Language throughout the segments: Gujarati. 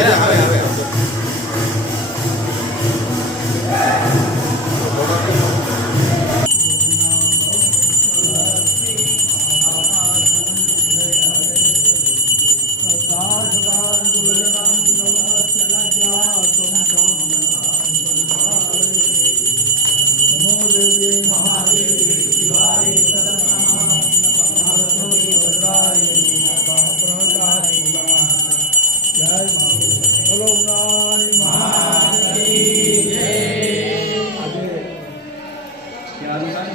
É,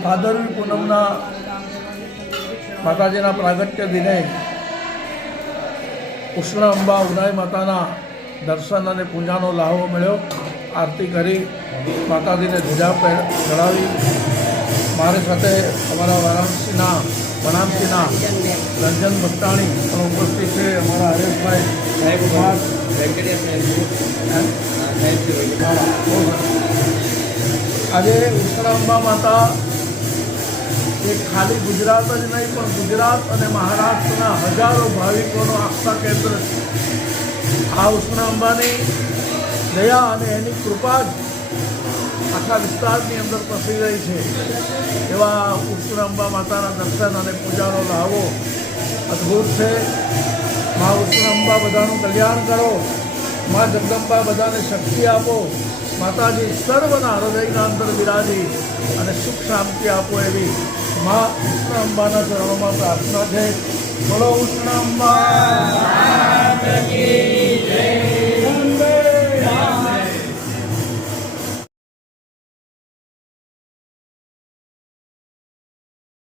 ભાદરવી પૂનમના માતાજીના પ્રાગટ્ય દિને ઉષ્ણ અંબા ઉનાઈ માતાના દર્શન અને પૂજાનો લાહવો મળ્યો. આરતી કરી માતાજીને ધજા ચડાવી. મારી સાથે અમારા વારાણસીના વણામસીના રંજન ભટ્ટાણી પણ ઉપસ્થિત છે. અમારા હરેશભાઈ કુમાર આજે ઉત્તરાંબા માતા એ ખાલી ગુજરાત જ નહીં, પણ ગુજરાત અને મહારાષ્ટ્રના હજારો ભાવિકોનો આસ્થા કેન્દ્ર આ ઉષ્ણા અંબાની દયા અને એની કૃપા જ આખા વિસ્તારની અંદર પ્રસરી રહી છે. એવા ઉષ્ણાંબા માતાના દર્શન અને પૂજાનો લાવો અદ્ભુત છે. મા ઉષ્ણાંબા બધાનું કલ્યાણ કરો. મા જગદંબા બધાને શક્તિ આપો. માતાજી સર્વના હૃદયના અંદર બિરાજી અને સુખ શાંતિ આપો એવી મા અંબાના ચરણોમાં પ્રાર્થના છે. બોલો ઉષ્ણ અંબા.